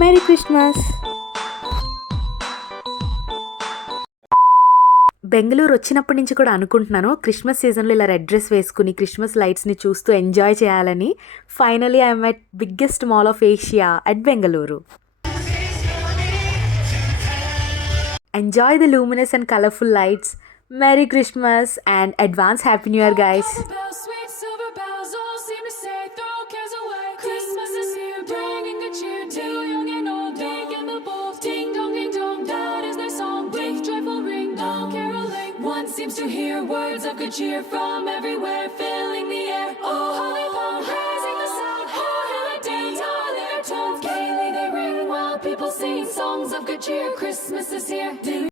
Merry Christmas. Bengaluru వచ్చినప్పటి నుంచి కూడా అనుకుంటున్నాను క్రిస్మస్ సీజన్లో ఇలా రెడ్ డ్రెస్ వేసుకుని క్రిస్మస్ లైట్స్ని చూస్తూ ఎంజాయ్ చేయాలని. Finally I'm at biggest mall of Asia at Bengaluru. Enjoy the luminous and colorful lights. Merry Christmas and advance Happy New Year, guys. Sweet silver bells all seem to say, throw cares away. Christmas is here, bringing good cheer to young and old. Big and the bold, ding dong, that is their song. With joyful ring, all caroling. One seems to hear words of good cheer from everywhere, filling the air. Oh, holy palm, raising the sound. Oh, happy days, all their tones gaily they ring while people sing songs of good cheer. Christmas is here.